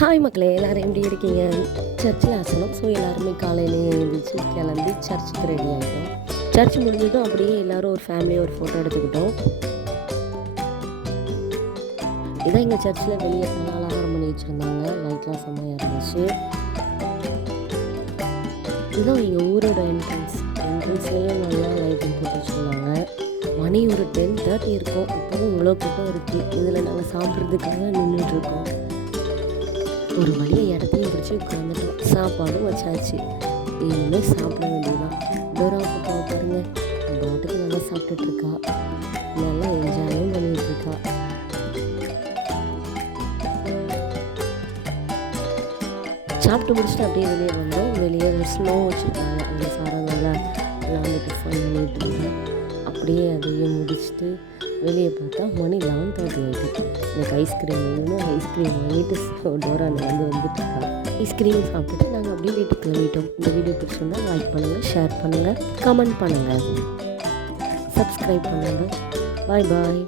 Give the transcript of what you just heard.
Hi மக்களே, எல்லோரும் எப்படி இருக்கீங்க? சர்ச்சில் ஆசனம். ஸோ எல்லாருமே காலையிலேயே எழுந்திரிச்சு கிளம்பி சர்ச்சுக்கு ரெடி ஆகிட்டோம். சர்ச் முடிஞ்சதும் அப்படியே எல்லோரும் ஒரு ஃபேமிலியாக ஒரு ஃபோட்டோ எடுத்துக்கிட்டோம். இதான் எங்கள் சர்ச்சில் வெளியே நல்லா அலங்காரம் பண்ணி வச்சுருந்தாங்க. லைட்லாம் செம்மையாக இருந்துச்சு. இதுதான் எங்கள் ஊரோட என்ட்ரன்ஸ்லேயும் நல்லா லைட்டிங் போட்டு வச்சுருந்தாங்க. மணி ஒரு 10:30 இருக்கும். இப்போவும் இவ்வளோ கூட்டம் இருக்குது. இதில் நாங்கள் சாப்பிட்றதுக்காக நின்றுட்டுருக்கோம். ஒரு வழியை இடத்தையும் பிடிச்சி உட்காந்துட்டோம். சாப்பாடும் வச்சாச்சு. இனிமேல் சாப்பிட வேண்டியதான். டோராவை பாருங்க, பாட்டுக்கு நல்லா சாப்பிட்டுட்ருக்கா. நல்லா என்ஜாயும் பண்ணிகிட்ருக்கா. சாப்பிட்டு முடிச்சுட்டு அப்படியே வெளியே வந்தோம். வெளியே ஸ்னோ வச்சுருக்காங்க. அந்த சாரங்கள்லாம் விளாண்டுட்டு ஃபன் பண்ணிகிட்டு இருந்தேன். அப்படியே அதையும் முடிச்சுட்டு வெளியே பார்த்தா மணி 11:30 ஆகிட்டு. எனக்கு ஐஸ்கிரீம் வேணும்னு ஐஸ்கிரீம் வாங்கிட்டு டோரா வந்துட்டுருக்கா. ஐஸ்கிரீம் சாப்பிட்டுட்டு நாங்கள் அப்படியே வீட்டுக்கு கிளம்பிட்டோம். இந்த வீடியோ பிடிச்சிருந்தா லைக் பண்ணுங்கள், ஷேர் பண்ணுங்கள், கமெண்ட் பண்ணுங்கள், சப்ஸ்கிரைப் பண்ணுங்கள். பாய் பாய்.